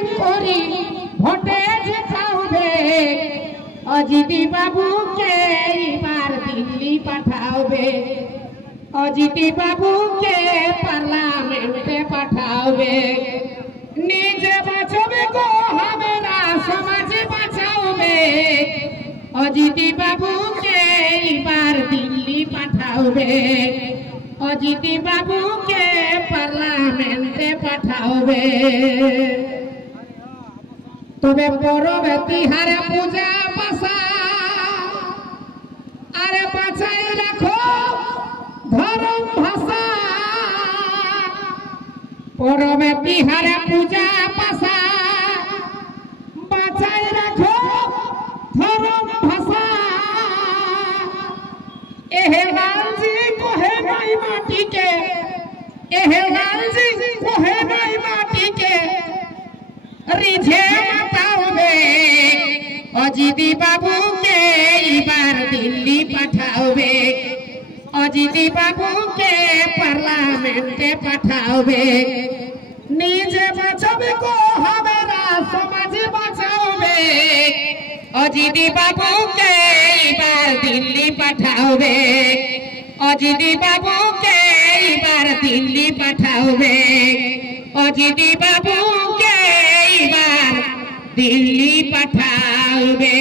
Meeting করি ভোটে জিতাবে অজিতি বাবুকে এবার দিল্লি পাঠাবে অজিতি বাবুকে পার্লামেন্টে পাঠাবে নিজে বাঁচবে গো হবে না সমাজে বাঁচাবে অজিতি বাবুকে এবার দিল্লি পাঠাবে অজিতি বাবুকে পার্লামেন্টে পাঠাবে তবে পরবে তিহারে পূজা পাশা আরে বাঁচাই রাখো ধর্ম ভাষা পরবে তিহারে পূজা পাশা বাঁচাই রাখো ধর্ম ভাষা एहे लालजी कोहे गई माटी के एहे लालजी कोहे गई माटी के रिझे बताओगे अजिती बाबू के इबार दिल्ली पठाओगे अजिती बाबू के पार्लियामेंटे पठाओगे निजे बचावे को हमेरा समाज बचाओगे अजिती बाबू के इबार दिल्ली पठाओगे अजिती बाबू के इबार दिल्ली पठाओगे अजिती बाबू के इबार दिल्ली पठाओगे।